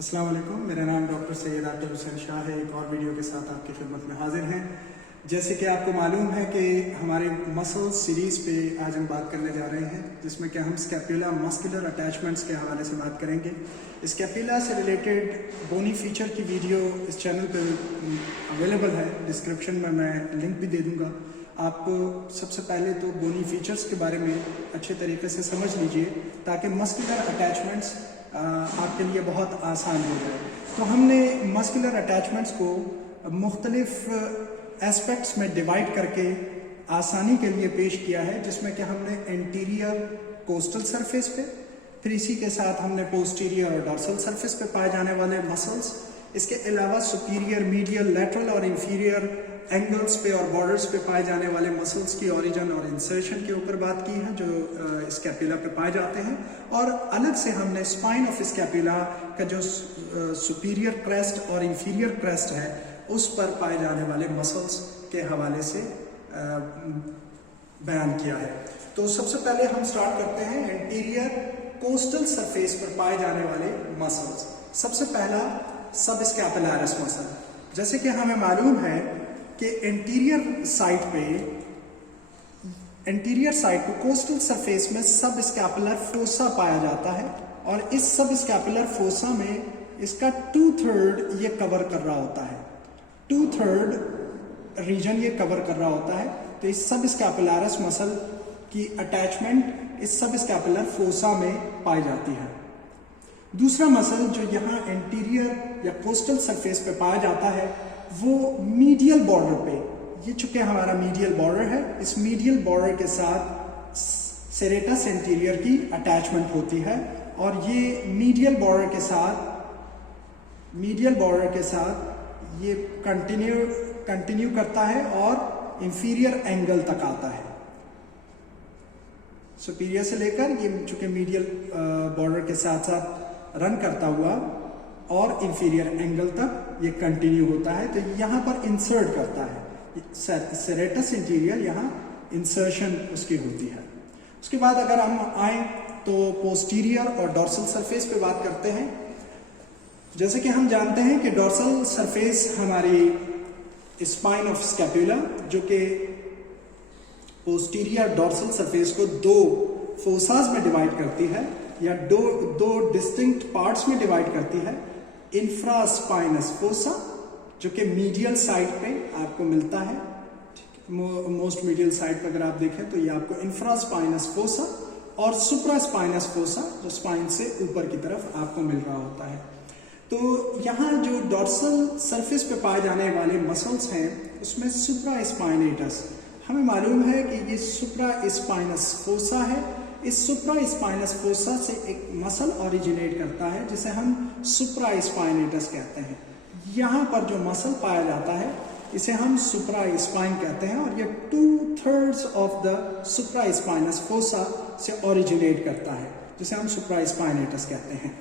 अस्सलाम वालेकुम, मेरा नाम डॉक्टर सैयद आतिफ हुसैन शाह है। एक और वीडियो के साथ आपकी खिदमत में हाजिर हैं। जैसे कि आपको मालूम है कि हमारे मसल सीरीज़ पे आज हम बात करने जा रहे हैं, जिसमें कि हम स्कैपुला मस्कुलर अटैचमेंट्स के हवाले से बात करेंगे। स्कैपुला से रिलेटेड बोनी फीचर की वीडियो इस चैनल पे अवेलेबल है, डिस्क्रिप्शन में मैं लिंक भी दे दूँगा। आप सबसे पहले तो बोनी फीचर्स के बारे में अच्छे तरीके से समझ लीजिए ताकि मस्कुलर अटैचमेंट्स आपके लिए बहुत आसान हो जाए। तो हमने मस्कुलर अटैचमेंट्स को मुख्तलिफ एस्पेक्ट्स में डिवाइड करके आसानी के लिए पेश किया है, जिसमें कि हमने एंटीरियर कोस्टल सरफेस पे, फिर इसी के साथ हमने पोस्टीरियर और डॉर्सल सरफेस पे पाए जाने वाले मसल्स, इसके अलावा सुपीरियर, मीडियल, लेटरल और इंफीरियर एंगल्स पे और बॉर्डर्स पे पाए जाने वाले मसल्स की ओरिजिन और इंसर्शन के ऊपर बात की है, जो स्कैपुला पे पाए जाते हैं। और अलग से हमने स्पाइन ऑफ स्कैपुला का जो सुपीरियर क्रेस्ट और इंफीरियर क्रेस्ट है, उस पर पाए जाने वाले मसल्स के हवाले से बयान किया है। तो सबसे पहले हम स्टार्ट करते हैं एंटीरियर कोस्टल सरफेस पर पाए जाने वाले मसल्स। सबसे पहला सब स्कैपुलारिस मसल। जैसे कि हमें मालूम है कि एंटीरियर साइड को कोस्टल सरफेस में सब स्कैपुलर फोसा पाया जाता है, और इस सब स्कैपुलर फोसा में इसका 2/3 ये कवर कर रहा होता है, 2/3 रीजन ये कवर कर रहा होता है। तो इस सब स्कैपुलारिस मसल की अटैचमेंट इस सब स्कैपुलर फोसा में पाई जाती है। दूसरा मसल जो यहाँ एंटीरियर या कोस्टल सरफेस पे पाया जाता है, वो मीडियल बॉर्डर पे, ये चूंकि हमारा मीडियल बॉर्डर है, इस मीडियल बॉर्डर के साथ सेरेटस एंटीरियर की अटैचमेंट होती है, और ये मीडियल बॉर्डर के साथ ये कंटिन्यू करता है और इंफीरियर एंगल तक आता है। सुपीरियर से लेकर ये चूंकि मीडियल बॉर्डर के साथ साथ रन करता हुआ और इंफीरियर एंगल तक ये कंटिन्यू होता है। तो यहाँ पर इंसर्ट करता है, सेरेटस इंटीरियर, यहाँ इंसर्शन उसकी होती है। उसके बाद अगर हम आए तो पोस्टीरियर और डॉर्सल सरफेस पे बात करते हैं। जैसे कि हम जानते हैं कि डॉर्सल सरफेस हमारी स्पाइन ऑफ स्कैपुला, जो कि पोस्टीरियर डॉर्सल सरफेस को दो फोसास में डिवाइड करती है, या दो डिस्टिंक्ट पार्ट्स में डिवाइड करती है। इंफ्रास्पाइनस फोसा, जो कि मीडियल साइड पे आपको मिलता है, मोस्ट मीडियल साइड पे अगर आप देखें तो ये आपको इंफ्रास्पाइनस फोसा, और सुप्रास्पाइनस फोसा जो स्पाइन से ऊपर की तरफ आपको मिल रहा होता है। तो यहाँ जो डॉर्सल सरफेस पे पाए जाने वाले मसल्स हैं, उसमें सुप्रास्पाइनेटस, हमें मालूम है कि ये सुप्रास्पाइनस फोसा है। इस सुप्रास्पाइनस फोसा से एक मसल ओरिजिनेट करता है, जिसे हम सुप्रास्पाइनेटस कहते हैं। यहाँ पर जो मसल पाया जाता है, इसे हम सुप्रास्पाइन कहते हैं, और ये 2/3 ऑफ द सुप्रास्पाइनस फोसा से ओरिजिनेट करता है, जिसे हम सुप्रास्पाइनेटस कहते हैं।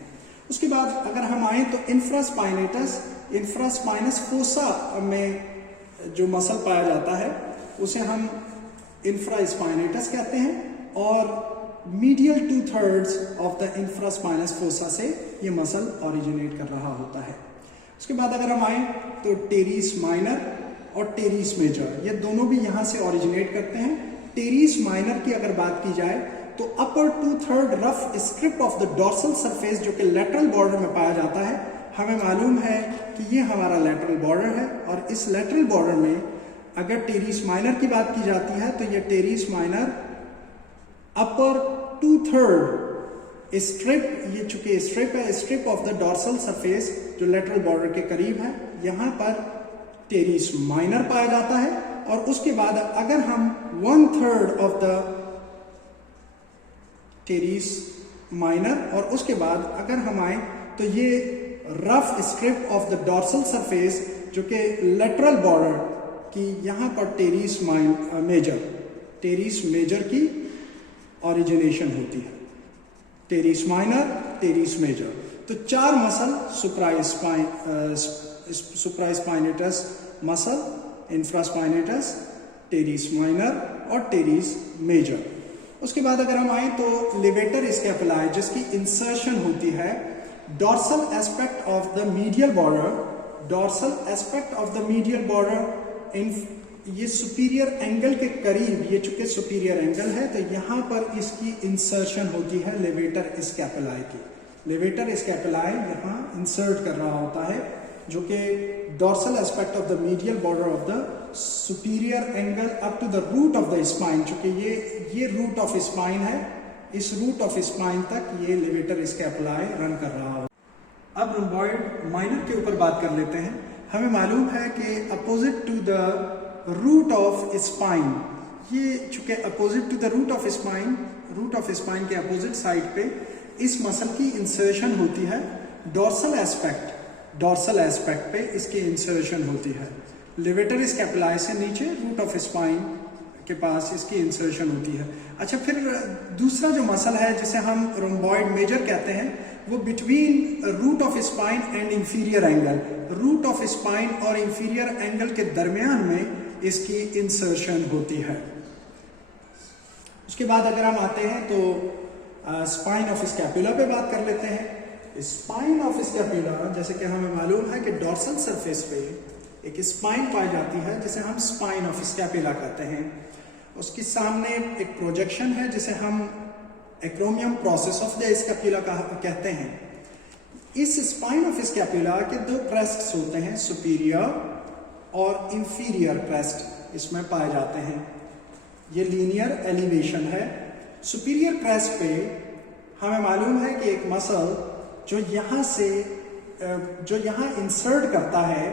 उसके बाद अगर हम आए तो इंफ्रास्पाइनस फोसा में जो मसल पाया जाता है, उसे हम इंफ्रास्पाइनेटस कहते हैं, और medial 2/3 of the infraspinous fossa से ये मसल ओरिजिनेट कर रहा होता है। उसके बाद अगर हम आए तो टेरिस माइनर और टेरिस मेजर, ये दोनों भी यहाँ से ओरिजिनेट करते हैं। टेरिस माइनर की अगर बात की जाए तो अपर 2/3 rough strip of the dorsal surface, जो कि लेटरल बॉर्डर में पाया जाता है। हमें मालूम है कि ये हमारा लेटरल बॉर्डर है, और इस लेटरल बॉर्डर में अगर टेरिस माइनर की बात की जाती है तो ये टेरिस माइनर अपर 2/3 स्ट्रिप, ये चूंकि स्ट्रिप है, strip of the dorsal surface जो लेटरल बॉर्डर के करीब है, यहाँ पर टेरिस माइनर पाया जाता है। और उसके बाद अगर हम 1/3 ऑफ द टेरिस माइनर, और उसके बाद अगर हम आए तो ये rough strip of the dorsal surface, जो कि लेटरल बॉर्डर की, यहाँ पर टेरिस मेजर की ओरिजिनेशन होती है। टेरिस माइनर, टेरिस मेजर, तो चार muscle supraspinatus muscle, infraspinatus, teres minor और टेरिस मेजर। उसके बाद अगर हम आए तो लिवेटर स्कैपुला, जिसकी इंसर्शन होती है dorsal aspect of the medial border, dorsal aspect of the medial border in ये सुपीरियर एंगल के करीब, ये चूंकि सुपीरियर एंगल है तो यहाँ पर इसकी इंसर्शन होती है लेवेटर स्कैपुलाई की। लेवेटर स्कैपुलाई यहाँ इंसर्ट कर रहा होता है, जो कि dorsal aspect of the medial border of the superior angle up to the root of the spine, चूंकि ये रूट ऑफ स्पाइन है, इस रूट ऑफ स्पाइन तक ये लेवेटर स्कैपुलाई रन कर रहा हो। अब रोम्बॉइड माइनर के ऊपर बात कर लेते हैं। हमें मालूम है कि opposite to the root of spine, ये चूंकि opposite to the root of spine के अपोजिट साइड पे इस मसल की इंसर्शन होती है। डॉर्सल एस्पेक्ट पे इसकी इंसर्शन होती है। लेवेटर स्कैपुलाई से नीचे रूट ऑफ स्पाइन के पास इसकी इंसर्शन होती है। अच्छा, फिर दूसरा जो मसल है जिसे हम रोम्बॉइड मेजर कहते हैं, वो between root of spine and inferior angle, root of spine और इंफीरियर एंगल के दरमियान में इसकी इंसर्शन होती है। उसके बाद अगर हम आते हैं तो स्पाइन ऑफ स्कैपुला पे बात कर लेते हैं। स्पाइन ऑफ स्कैपुला, जैसे कि हमें मालूम है कि डॉर्सल सरफेस पे एक स्पाइन पाई जाती है जिसे हम स्पाइन ऑफ स्कैपुला कहते हैं। उसके सामने एक प्रोजेक्शन है जिसे हम एक्रोमियम प्रोसेस ऑफ द स्कैपुला कहते हैं। इस स्पाइन ऑफ स्कैपुला के दो क्रेस्ट्स होते हैं, सुपीरियर और इंफीरियर क्रेस्ट इसमें पाए जाते हैं। ये लीनियर एलिवेशन है। सुपीरियर क्रेस्ट पे हमें मालूम है कि एक मसल जो यहाँ इंसर्ट करता है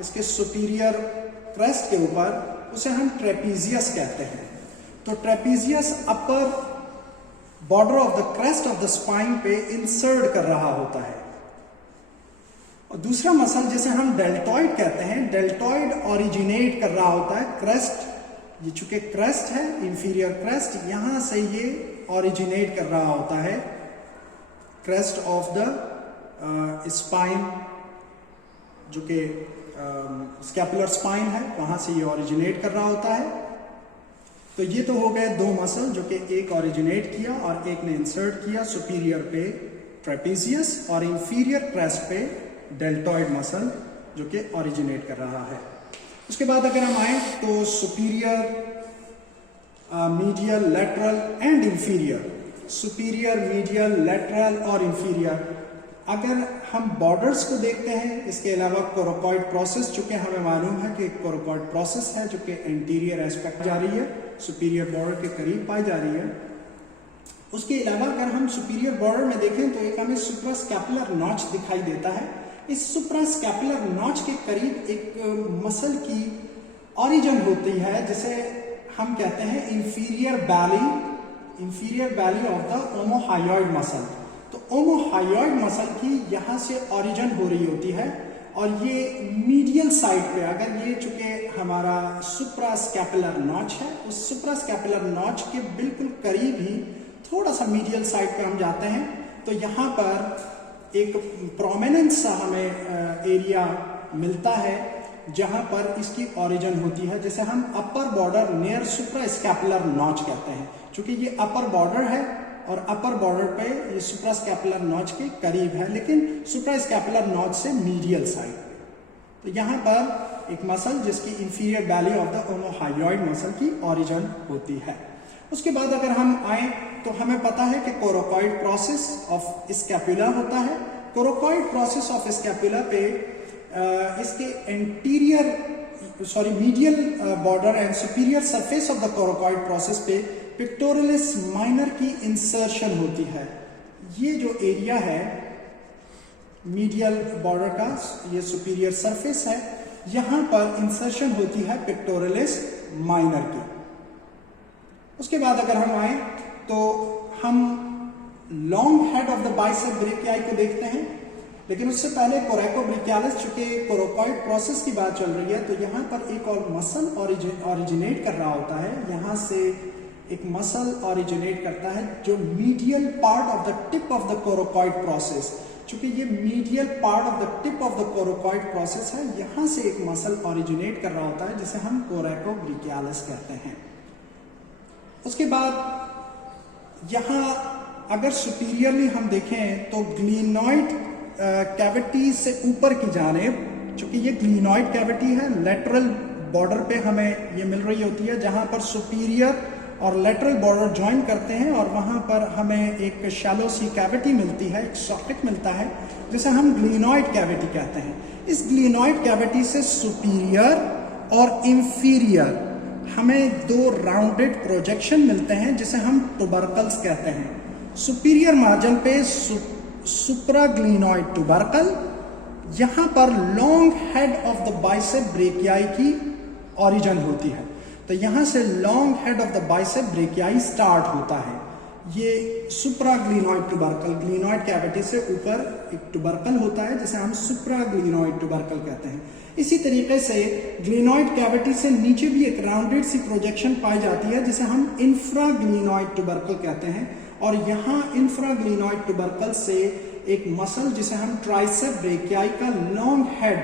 इसके सुपीरियर क्रेस्ट के ऊपर, उसे हम ट्रेपीजियस कहते हैं। तो trapezius upper border of the crest of the spine पे इंसर्ट कर रहा होता है। और दूसरा मसल जिसे हम डेल्टॉइड कहते हैं, डेल्टॉइड ओरिजिनेट कर रहा होता है क्रेस्ट, ये चूंकि क्रेस्ट है इंफीरियर क्रेस्ट, यहां से ये ओरिजिनेट कर रहा होता है क्रेस्ट ऑफ द स्पाइन, जो कि स्कैपुलर स्पाइन है, वहां से ये ओरिजिनेट कर रहा होता है। तो ये तो हो गए दो मसल जो कि एक ओरिजिनेट किया और एक ने इंसर्ट किया, सुपीरियर पे ट्रेपीजियस और इंफीरियर क्रेस्ट पे डेल्टॉइड मसल जो कि ओरिजिनेट कर रहा है। उसके बाद अगर हम आए तो superior, medial, lateral and inferior, superior, medial, lateral और इंफीरियर। अगर हम बॉर्डर्स को देखते हैं, इसके अलावा कोरोकॉइड प्रोसेस, चूंकि हमें मालूम है कि कोरोकॉइड प्रोसेस है जो कि एंटीरियर एस्पेक्ट जा रही है, सुपीरियर बॉर्डर के करीब पाई जा रही है। उसके अलावा अगर हम सुपीरियर बॉर्डर में देखें तो एक हमें सुप्रास्कैपुलर नॉच दिखाई देता है। इस सुप्रास्कैपुलर नॉच के करीब एक मसल की ओरिजिन होती है जिसे हम कहते हैं inferior belly of the omohyoid muscle. तो ओमोहायोइड मसल की यहाँ से ओरिजिन हो रही होती है और ये मीडियल साइड पे, अगर ये चूंकि हमारा सुप्रास्कैपुलर नॉच है, उस सुप्रास्कैपुलर नॉच के बिल्कुल करीब ही थोड़ा सा मीडियल साइड पे हम जाते हैं तो यहाँ पर एक प्रोमिनेंस हमें एरिया मिलता है जहां पर इसकी ओरिजिन होती है, जिसे हम upper border near suprascapular notch कहते हैं। क्योंकि ये अपर बॉर्डर है और अपर बॉर्डर पे ये सुप्रास्कैपुलर नॉच के करीब है, लेकिन सुप्रास्कैपुलर नॉच से मीडियल साइड पे। तो यहाँ पर एक मसल जिसकी inferior belly of the omohyoid muscle की ओरिजिन होती है। उसके बाद अगर हम आए तो हमें पता है कि कोरोकॉइड प्रोसेस ऑफ स्कैपुला होता है। कोरोकॉइड प्रोसेस ऑफ स्कैपुला पे इसके medial border and superior surface of the coracoid process पे पिक्टोरियलिस माइनर की इंसर्शन होती है। ये जो एरिया है मीडियल बॉर्डर का, ये सुपीरियर सरफेस है, यहां पर इंसर्शन होती है पिक्टोरियलिस माइनर की। उसके बाद अगर हम आए तो हम long head of the bicep brachii को देखते हैं, लेकिन उससे पहले कोरेकोब्रेकियालिस, चूंकि कोरोकॉइड प्रोसेस की बात चल रही है तो यहाँ पर एक और मसल ओरिजिनेट कर रहा होता है। यहाँ से एक मसल ओरिजिनेट करता है जो medial part of the tip of the coracoid process, चूंकि ये medial part of the tip of the coracoid process है, यहाँ से एक मसल ओरिजिनेट कर रहा होता है जिसे हम कोरेकोब्रेकियालिस कहते हैं। उसके बाद यहाँ अगर सुपीरियरली हम देखें तो ग्लिनॉइड कैविटी से ऊपर की जानिब, चूंकि ये ग्लिनॉइड कैविटी है, लेटरल बॉर्डर पे हमें ये मिल रही होती है, जहां पर सुपीरियर और लेटरल बॉर्डर ज्वाइन करते हैं और वहां पर हमें एक शैलो सी कैविटी मिलती है, एक सॉकेट मिलता है जिसे हम ग्लिनॉइड कैविटी कहते हैं। इस ग्लिनॉइड कैविटी से सुपीरियर और इंफीरियर हमें दो राउंडेड प्रोजेक्शन मिलते हैं जिसे हम टुबरकल्स कहते हैं। सुपीरियर मार्जिन पे सुप्राग्लिनॉइड टुबरकल, यहां पर long head of the bicep brachii की ओरिजिन होती है। तो यहां से long head of the bicep brachii start होता है। ये सुप्राग्लिनॉइड टुबरकल, ग्लिनॉइड कैविटी से ऊपर एक टुबरकल होता है जिसे हम सुप्राग्लिनॉइड टुबरकल कहते हैं। इसी तरीके से ग्लिनॉइड कैविटी से नीचे भी एक राउंडेड सी प्रोजेक्शन पाई जाती है जिसे हम इंफ्राग्लिनॉइड टुबरकल कहते हैं। और यहाँ इंफ्राग्लिनॉइड टुबरकल से एक मसल जिसे हम ट्राइसेप ब्रेकियाई का लॉन्ग हेड,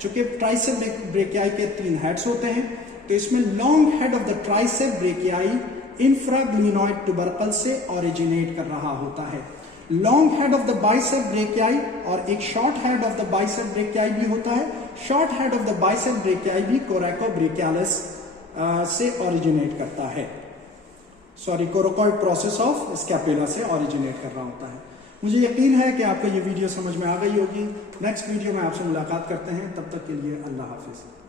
चूंकि ट्राइसेप ब्रेकियाई के 3 हेड्स होते हैं, तो इसमें long head of the tricep brachii infraglenoid tubercle से ओरिजिनेट कर रहा होता है। Long head of the bicep brachii और एक short head of the bicep brachii भी होता है। Short head of the bicep brachii भी कोरेकोब्रेकियालिस से ओरिजिनेट करता है, कोरेकोइड प्रोसेस ऑफ स्कैपुला से ओरिजिनेट कर रहा होता है। मुझे यकीन है कि आपको ये वीडियो समझ में आ गई होगी। नेक्स्ट वीडियो में आपसे मुलाकात करते हैं, तब तक के लिए अल्लाह हाफिज।